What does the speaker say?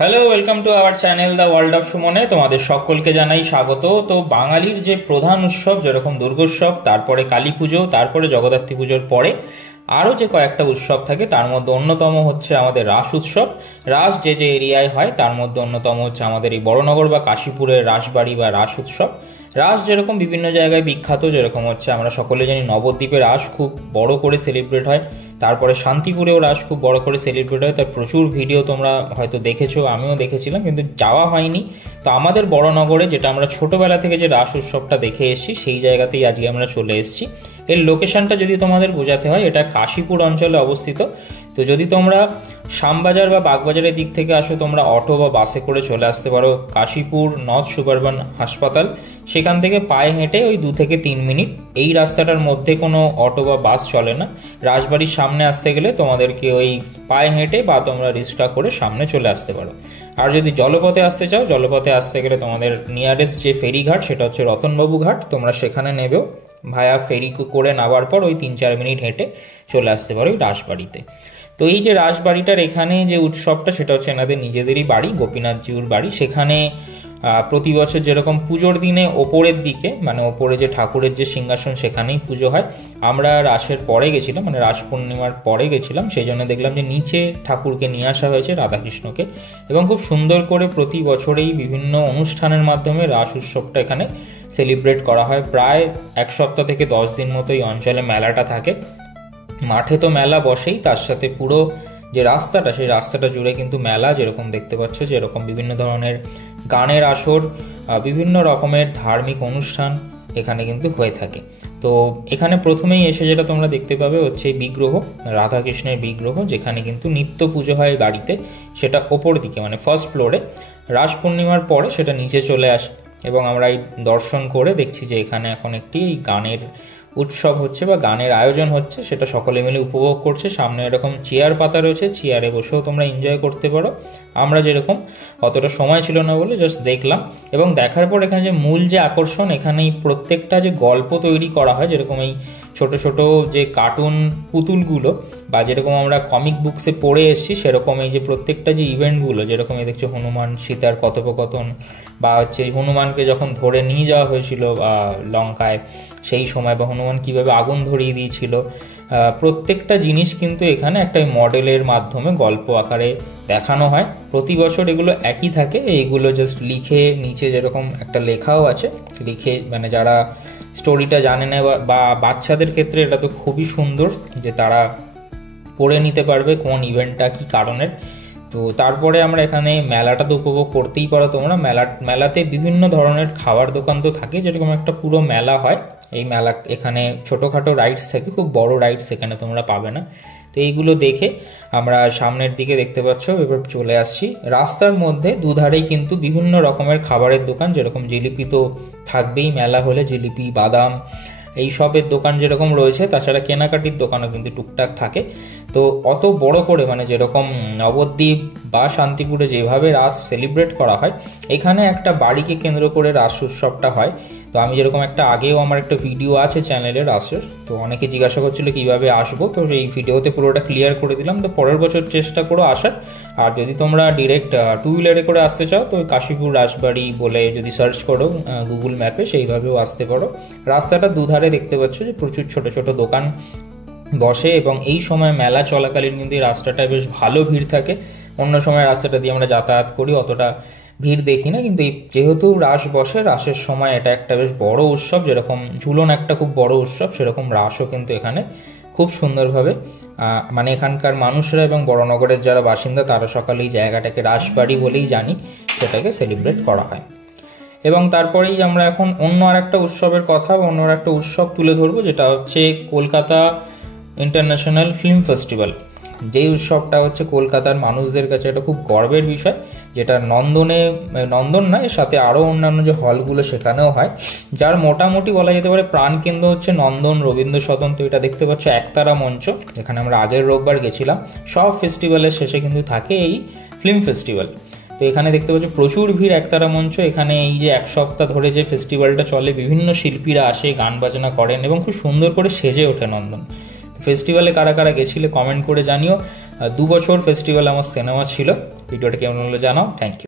Hello, welcome to our channel the world of সুমনে। তোমাদের সকলকে জানাই স্বাগত। তো বাঙালির যে প্রধান উৎসব যেরকম দুর্গোৎসব, তারপরে কালী পুজো, তারপরে জগদ্ধাত্রী পুজোর পরে আরও যে কয়েকটা উৎসব থাকে তার মধ্যে অন্যতম হচ্ছে আমাদের রাস উৎসব। রাস যে যে এরিয়ায় হয় তার মধ্যে অন্যতম হচ্ছে আমাদের এই বড়নগর বা কাশীপুরের রাসবাড়ি বা রাস উৎসব। রাস যেরকম বিভিন্ন জায়গায় বিখ্যাত, যেরকম হচ্ছে আমরা সকলে জানি নবদ্বীপে রাস খুব বড় করে সেলিব্রেট হয়, তারপরে শান্তিপুরেও রাস খুব বড় করে সেলিব্রেট হয়। তার প্রচুর ভিডিও তোমরা হয়তো দেখেছো, আমিও দেখেছিলাম, কিন্তু যাওয়া হয়নি। তো আমাদের বড়নগরে যেটা আমরা ছোটবেলা থেকে যে রাস উৎসবটা দেখে এসেছি সেই জায়গাতেই আজকে আমরা চলে এসেছি। এর লোকেশনটা যদি তোমাদের বোঝাতে হয়, এটা কাশীপুর অঞ্চলে অবস্থিত। তো যদি তোমরা শ্যামবাজার বা বাগবাজারের দিক থেকে আসো, তোমরা অটো বা বাসে করে চলে আসতে পারো কাশীপুর নর্থ সুপারবান হাসপাতাল। সেখান থেকে পায়ে হেঁটে ওই 2 থেকে 3 মিনিট। এই রাস্তাটার মধ্যে কোনো অটো বা বাস চলে না। রাজবাড়ির সামনে আসতে গেলে তোমাদেরকে ওই পায়ে হেঁটে বা তোমরা রিক্সা করে সামনে চলে আসতে পারো। আর যদি জলপথে আসতে চাও, জলপথে আসতে গেলে তোমাদের নিয়ারেস্ট যে ফেরিঘাট সেটা হচ্ছে রতনবাবু ঘাট, তোমরা সেখানে নেবেও। ভায়া ফেরি করে নামার পর ওই 3-4 মিনিট হেঁটে চলে আসতে পারো ওই রাসবাড়িতে। তো এই যে রাসবাড়িটার এখানে যে উৎসবটা সেটা হচ্ছে এনাদের নিজেদেরই বাড়ি, গোপীনাথজিউর বাড়ি। সেখানে প্রতি বছর যেরকম পুজোর দিনে ওপরের দিকে, মানে ওপরে যে ঠাকুরের যে সিংহাসন সেখানেই পুজো হয়। আমরা রাসের পরে গেছিলাম, মানে রাস পূর্ণিমার পরে গেছিলাম, সেই জন্য দেখলাম যে নিচে ঠাকুরকে নিয়ে আসা হয়েছে, রাধাকৃষ্ণকে। এবং খুব সুন্দর করে প্রতি বছরেই বিভিন্ন অনুষ্ঠানের মাধ্যমে রাস উৎসবটা এখানে সেলিব্রেট করা হয়। প্রায় 1 সপ্তাহ থেকে 10 দিন মতো এই অঞ্চলে মেলাটা থাকে। মাঠে তো মেলা বসেই, তার সাথে পুরো যে রাস্তাটা সেই রাস্তাটা জুড়ে কিন্তু মেলা, যেরকম দেখতে পাচ্ছ, যেরকম বিভিন্ন ধরনের গানের আসর, বিভিন্ন রকমের ধার্মিক অনুষ্ঠান এখানে কিন্তু হয়ে থাকে। তো এখানে প্রথমেই এসে যেটা তোমরা দেখতে পাবে হচ্ছে বিগ্রহ, রাধাকৃষ্ণের বিগ্রহ, যেখানে কিন্তু নিত্য পুজো হয় বাড়িতে। সেটা ওপর দিকে মানে ফার্স্ট ফ্লোরে। রাস পূর্ণিমার পরে সেটা নিচে চলে আসে এবং আমরা এই দর্শন করে দেখছি যে এখানে এখন একটি গানের উৎসব হচ্ছে বা গানের আয়োজন হচ্ছে, সেটা সকলে মিলে উপভোগ করছে। সামনে এরকম চেয়ার পাতা রয়েছে, চেয়ারে বসেও তোমরা এনজয় করতে পারো। আমরা যেরকম অতটা সময় ছিল না বলে জাস্ট দেখলাম। এবং দেখার পর এখানে যে মূল যে আকর্ষণ, এখানে এই প্রত্যেকটা যে গল্প তৈরি করা হয়, যেরকম এই ছোট ছোট যে কার্টুন পুতুলগুলো বা যেরকম আমরা কমিক বুকসে পড়ে এসেছি, সেরকম এই যে প্রত্যেকটা যে ইভেন্টগুলো, যেরকম এই দেখছো হনুমান সীতার কথোপকথন, বা হচ্ছে হনুমানকে যখন ধরে নিয়ে যাওয়া হয়েছিল লঙ্কায় সেই সময়, বা হনুমান কিভাবে আগুন ধরিয়ে দিয়েছিল, প্রত্যেকটা জিনিস কিন্তু এখানে একটা মডেলের মাধ্যমে গল্প আকারে দেখানো হয়। প্রতি বছর এগুলো একই থাকে, এইগুলো জাস্ট লিখে নিচে যেরকম একটা লেখাও আছে, লিখে মানে যারা স্টোরিটা জানে না বা বাচ্চাদের ক্ষেত্রে এটা তো খুবই সুন্দর যে তারা পড়ে নিতে পারবে কোন ইভেন্টটা কি কারণের। তো তারপরে আমরা এখানে মেলাটা তো উপভোগ করতেই পারো তোমরা। মেলাতে বিভিন্ন ধরনের খাবার দোকান তো থাকে, যেরকম একটা পুরো মেলা হয়। এই মেলা এখানে ছোটোখাটো রাইডস থাকে, খুব বড় রাইডস এখানে তোমরা পাবে না। তো এইগুলো দেখে আমরা সামনের দিকে দেখতে পাচ্ছ এবার চলে আসছি। রাস্তার মধ্যে দুধারেই কিন্তু বিভিন্ন রকমের খাবারের দোকান, যেরকম জিলিপি তো থাকবেই মেলা হলে, জিলিপি, বাদাম, এই সবের দোকান যেরকম রয়েছে, তাছাড়া কেনাকাটির দোকানও কিন্তু টুকটাক থাকে। তো অত বড় করে মানে যেরকম নবদ্বীপ বা শান্তিপুরে যেভাবে রাস সেলিব্রেট করা হয়, এখানে একটা বাড়িকে কেন্দ্র করে রাস উৎসবটা হয়। তো আমি যেরকম একটা আগেও আমার একটা ভিডিও আছে চ্যানেলে রাসের, তো অনেকে জিজ্ঞাসা করছিল কিভাবে আসবো, তো এই ভিডিওতে পুরোটা ক্লিয়ার করে দিলাম। তো পরের বছর চেষ্টা করো আসার। আর যদি তোমরা ডিরেক্ট 2 হুইলারে করে আসতে চাও, তো কাশীপুর রাসবাড়ি বলে যদি সার্চ করো গুগল ম্যাপে, সেইভাবেও আসতে পারো। রাস্তাটা দুধারে দেখতে পাচ্ছ যে প্রচুর ছোট ছোট দোকান বসে, এবং এই সময় মেলা চলাকালীন কিন্তু এই রাস্তাটায় বেশ ভালো ভিড় থাকে। অন্য সময় রাস্তাটা দিয়ে আমরা যাতায়াত করি, অতটা ভিড় দেখি না, কিন্তু যেহেতু রাস বসে, রাসের সময় এটা একটা বেশ বড় উৎসব। যেরকম ঝুলন একটা খুব বড় উৎসব, সেরকম রাসও কিন্তু এখানে খুব সুন্দরভাবে মানে এখানকার মানুষরা এবং বড়নগরের যারা বাসিন্দা তারা সকালে এই জায়গাটাকে রাসবাড়ি বলেই জানি, সেটাকে সেলিব্রেট করা হয়। এবং তারপরেই আমরা এখন অন্য আর একটা উৎসবের কথা, অন্য আর একটা উৎসব তুলে ধরবো, যেটা হচ্ছে কলকাতা ইন্টারন্যাশনাল ফিল্ম ফেস্টিভ্যাল। যেই উৎসবটা হচ্ছে কলকাতার মানুষদের কাছে এটা খুব গর্বের বিষয়, যেটা নন্দন না, এর সাথে আরও অন্যান্য যে হলগুলো সেখানেও হয়, যার মোটামুটি বলা যেতে পারে প্রাণকেন্দ্র হচ্ছে নন্দন, রবীন্দ্র সদন। তো এটা দেখতে পাচ্ছ একতারা মঞ্চ, যেখানে আমরা আগের রোববার গেছিলাম। সব ফেস্টিভ্যালের শেষে কিন্তু থাকে এই ফিল্ম ফেস্টিভ্যাল। তো এখানে দেখতে পাচ্ছ প্রচুর ভিড় একতারা মঞ্চ। এখানে এই যে 1 সপ্তাহ ধরে যে ফেস্টিভ্যালটা চলে, বিভিন্ন শিল্পীরা আসে, গান বাজনা করেন এবং খুব সুন্দর করে সেজে ওঠে নন্দন। ফেস্টিভ্যালে কারা কারা গেছিলে কমেন্ট করে জানিও। 2 বছর ফেস্টিভ্যাল আমার সিনেমা ছিল। ভিডিওটা কেমন হলো জানাও। Thank you.